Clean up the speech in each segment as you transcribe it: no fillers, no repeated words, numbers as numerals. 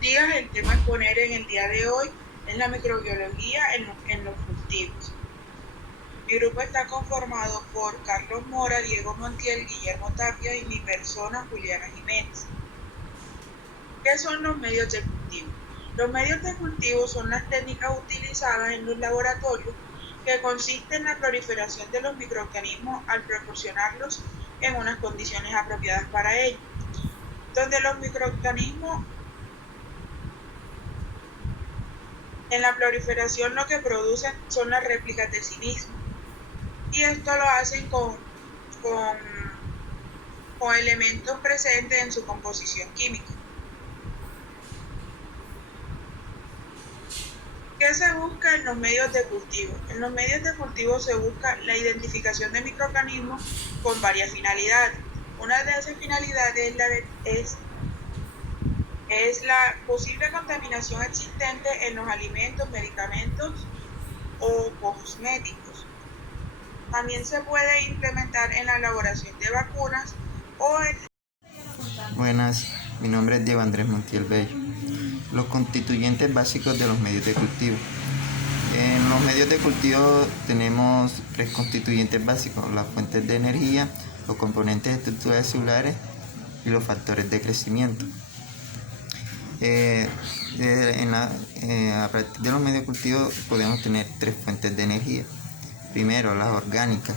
días, el tema a exponer en el día de hoy es la microbiología en los cultivos. Mi grupo está conformado por Carlos Mora, Diego Montiel, Guillermo Tapia y mi persona, Juliana Jiménez. ¿Qué son los medios de cultivo? Los medios de cultivo son las técnicas utilizadas en los laboratorios que consisten en la proliferación de los microorganismos al proporcionarlos en unas condiciones apropiadas para ello, donde los microorganismos en la proliferación lo que producen son las réplicas de sí mismos. Y esto lo hacen con, con elementos presentes en su composición química. ¿Qué se busca en los medios de cultivo? En los medios de cultivo se busca la identificación de microorganismos con varias finalidades. Una de esas finalidades es la posible contaminación existente en los alimentos, medicamentos o cosméticos. También se puede implementar en la elaboración de vacunas o en... Buenas, mi nombre es Diego Andrés Montiel Bello. Los constituyentes básicos de los medios de cultivo. En los medios de cultivo tenemos tres constituyentes básicos: las fuentes de energía, los componentes estructurales celulares y los factores de crecimiento. A partir de los medios de cultivo podemos tener tres fuentes de energía. Primero, las orgánicas,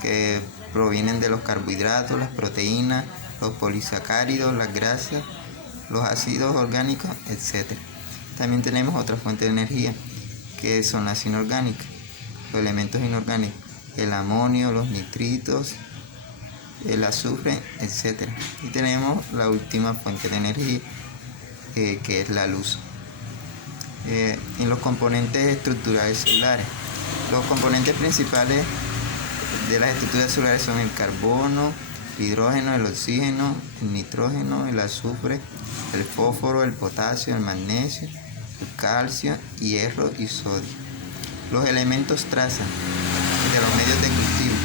que provienen de los carbohidratos, las proteínas, los polisacáridos, las grasas, los ácidos orgánicos, etc. También tenemos otra fuente de energía, que son las inorgánicas, los elementos inorgánicos, el amonio, los nitritos, el azufre, etc. Y tenemos la última fuente de energía, que es la luz. En los componentes estructurales celulares, los componentes principales de las estructuras celulares son el carbono, el hidrógeno, el oxígeno, el nitrógeno, el azufre, el fósforo, el potasio, el magnesio, el calcio, hierro y sodio. Los elementos traza de los medios de cultivo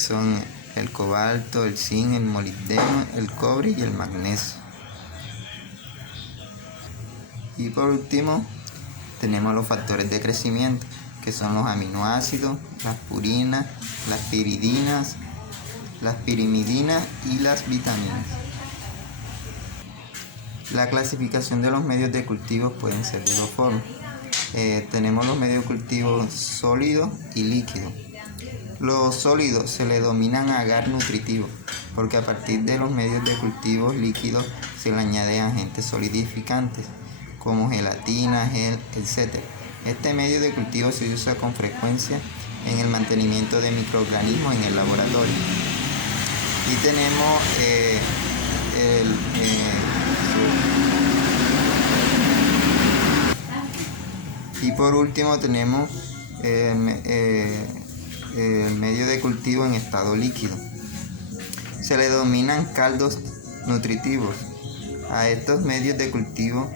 son el cobalto, el zinc, el molibdeno, el cobre y el magnesio. Y por último tenemos los factores de crecimiento, que son los aminoácidos, las purinas, las piridinas, las pirimidinas y las vitaminas. La clasificación de los medios de cultivo pueden ser de dos formas. Tenemos los medios de cultivo sólidos y líquidos. Los sólidos se le denominan agar nutritivo, porque a partir de los medios de cultivo líquidos se le añaden agentes solidificantes, como gelatina, gel, etc. Este medio de cultivo se usa con frecuencia en el mantenimiento de microorganismos en el laboratorio. Y tenemos y por último tenemos el medio de cultivo en estado líquido. Se le denominan caldos nutritivos a estos medios de cultivo,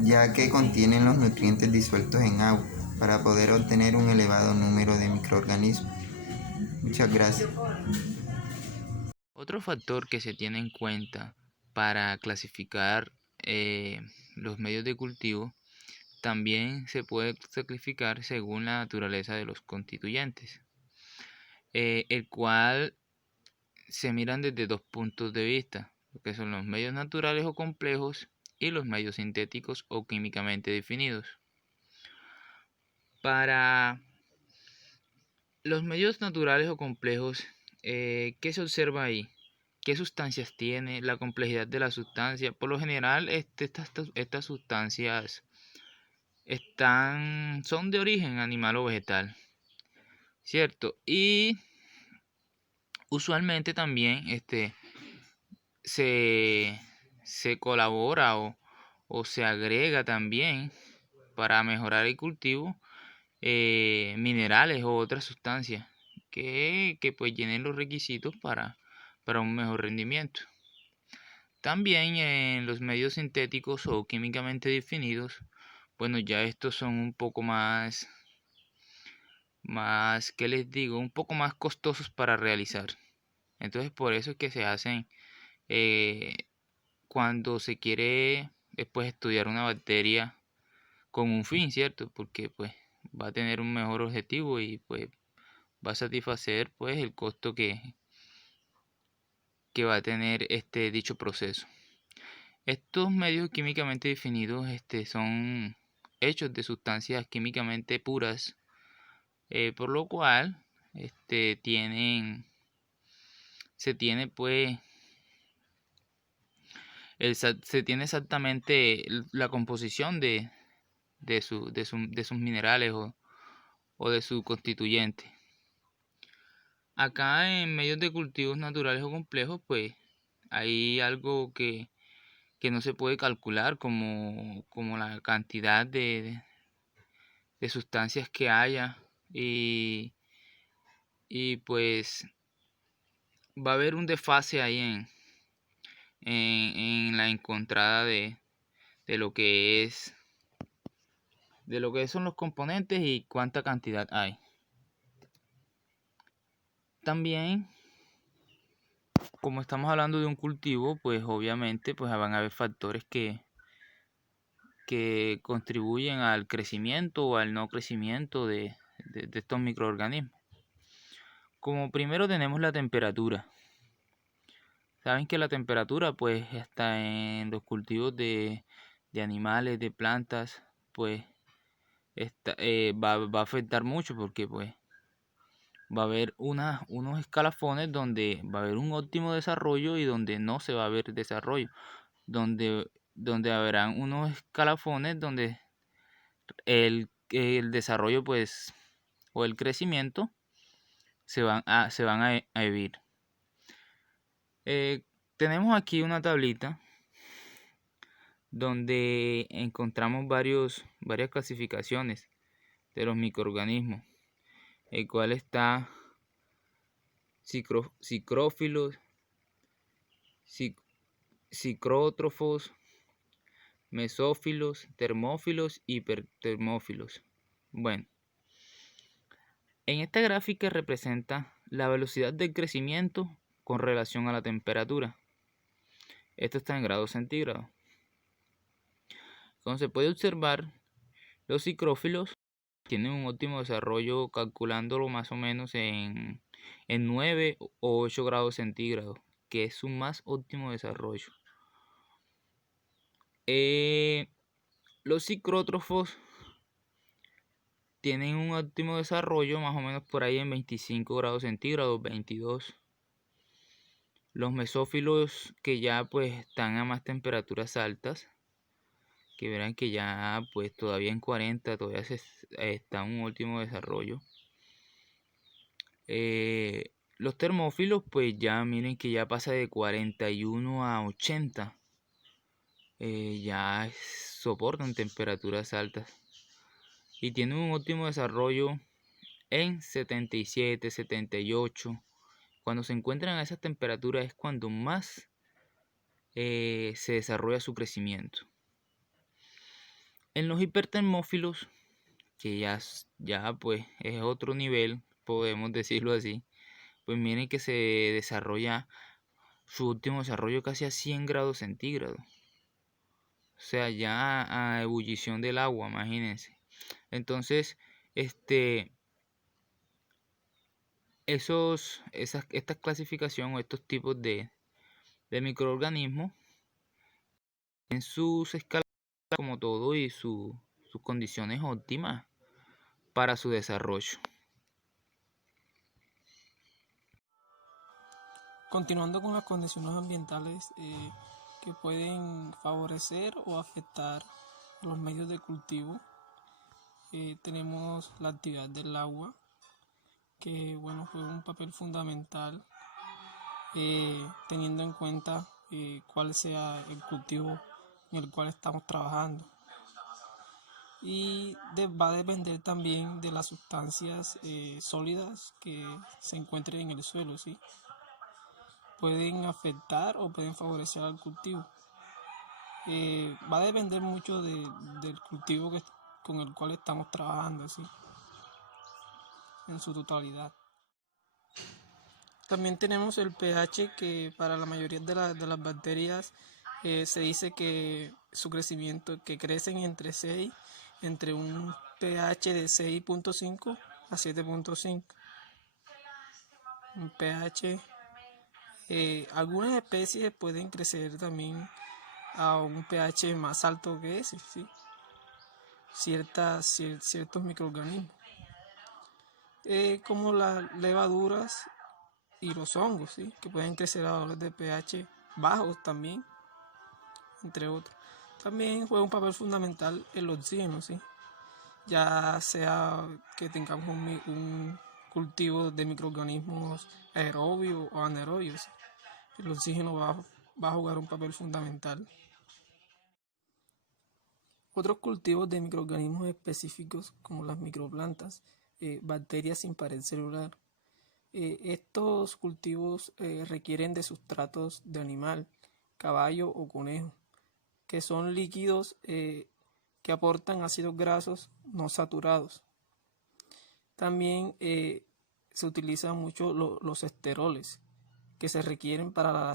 ya que contienen los nutrientes disueltos en agua para poder obtener un elevado número de microorganismos. Muchas gracias. Otro factor que se tiene en cuenta para clasificar los medios de cultivo también se puede clasificar según la naturaleza de los constituyentes, el cual se miran desde dos puntos de vista, lo que son los medios naturales o complejos y los medios sintéticos o químicamente definidos. Para los medios naturales o complejos, ¿qué se observa ahí? ¿Qué sustancias tiene? La complejidad de la sustancia. Por lo general, estas sustancias son de origen animal o vegetal, ¿cierto? Y usualmente también se, se colabora o se agrega también para mejorar el cultivo minerales o otras sustancias que pues llenen los requisitos para un mejor rendimiento. También en los medios sintéticos o químicamente definidos, bueno, ya estos son un poco ¿qué les digo? Un poco más costosos para realizar. Entonces por eso es que se hacen cuando se quiere después estudiar una bacteria con un fin, ¿cierto? Porque pues va a tener un mejor objetivo y pues va a satisfacer pues el costo que va a tener dicho proceso. Estos medios químicamente definidos son hechos de sustancias químicamente puras, por lo cual se tiene pues se tiene exactamente la composición de sus minerales o de su constituyente. Acá en medios de cultivos naturales o complejos, pues hay algo que no se puede calcular como la cantidad de sustancias que haya y pues va a haber un desfase ahí en la encontrada de lo que son los componentes y cuánta cantidad hay. También, como estamos hablando de un cultivo, pues obviamente pues van a haber factores que contribuyen al crecimiento o al no crecimiento de estos microorganismos. Como primero tenemos la temperatura. Saben que la temperatura pues está en los cultivos de animales, de plantas, pues va a afectar mucho porque pues va a haber unos escalafones donde va a haber un óptimo desarrollo y donde no se va a ver desarrollo, donde habrán unos escalafones donde el desarrollo pues o el crecimiento se van a vivir. Tenemos aquí una tablita donde encontramos varias clasificaciones de los microorganismos, el cual está psicrófilos, psicrótrofos, mesófilos, termófilos y hipertermófilos. Bueno, en esta gráfica representa la velocidad del crecimiento con relación a la temperatura. Esto está en grados centígrados. Como se puede observar, los psicrófilos tienen un óptimo desarrollo calculándolo más o menos en 9 o 8 grados centígrados, que es su más óptimo desarrollo. Los psicrótrofos tienen un óptimo desarrollo más o menos por ahí en 25 grados centígrados, 22. Los mesófilos que ya pues están a más temperaturas altas, que verán que ya pues todavía en 40 todavía está un último desarrollo. Los termófilos pues ya miren que ya pasa de 41 a 80. Ya soportan temperaturas altas y tienen un óptimo desarrollo en 77, 78. Cuando se encuentran a esas temperaturas es cuando más se desarrolla su crecimiento. En los hipertermófilos, que ya pues es otro nivel, podemos decirlo así, pues miren que se desarrolla su último desarrollo casi a 100 grados centígrados. O sea, ya a ebullición del agua, imagínense. Entonces, esta clasificación o estos tipos de microorganismos en sus escalas como todo y sus condiciones óptimas para su desarrollo. Continuando con las condiciones ambientales que pueden favorecer o afectar los medios de cultivo, tenemos la actividad del agua, que bueno, juega un papel fundamental teniendo en cuenta cuál sea el cultivo en el cual estamos trabajando. Y va a depender también de las sustancias sólidas que se encuentren en el suelo, ¿sí? Pueden afectar o pueden favorecer al cultivo. Va a depender mucho del cultivo con el cual estamos trabajando, ¿sí? En su totalidad. También tenemos el pH, que para la mayoría de las bacterias Se dice que su crecimiento, que crecen entre un pH de 6.5 a 7.5. Un pH, algunas especies pueden crecer también a un pH más alto que ese, ¿sí? Ciertos microorganismos, como las levaduras y los hongos, ¿sí? Que pueden crecer a valores de pH bajos también, entre otros. También juega un papel fundamental el oxígeno, ¿sí? Ya sea que tengamos un cultivo de microorganismos aerobios o anaerobios, ¿sí? El oxígeno va a jugar un papel fundamental. Otros cultivos de microorganismos específicos, como las microplantas, bacterias sin pared celular. Estos cultivos requieren de sustratos de animal, caballo o conejo, que son líquidos que aportan ácidos grasos no saturados. También se utilizan mucho los esteroles, que se requieren para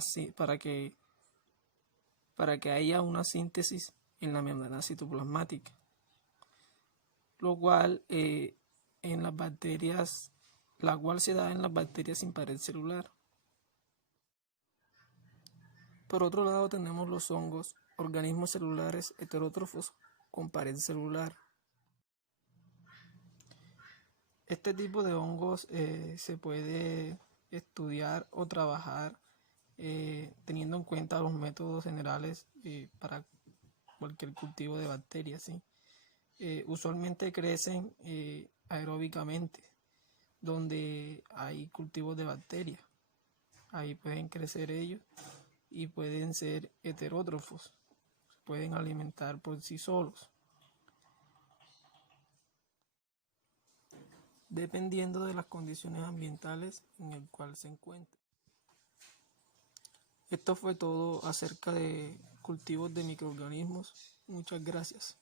que haya una síntesis en la membrana citoplasmática, lo cual en las bacterias, la cual se da en las bacterias sin pared celular. Por otro lado tenemos los hongos, organismos celulares heterótrofos con pared celular. Este tipo de hongos se puede estudiar o trabajar teniendo en cuenta los métodos generales para cualquier cultivo de bacterias, ¿sí? Usualmente crecen aeróbicamente, donde hay cultivos de bacterias. Ahí pueden crecer ellos y pueden ser heterótrofos, pueden alimentar por sí solos, dependiendo de las condiciones ambientales en el cual se encuentren. Esto fue todo acerca de cultivos de microorganismos. Muchas gracias.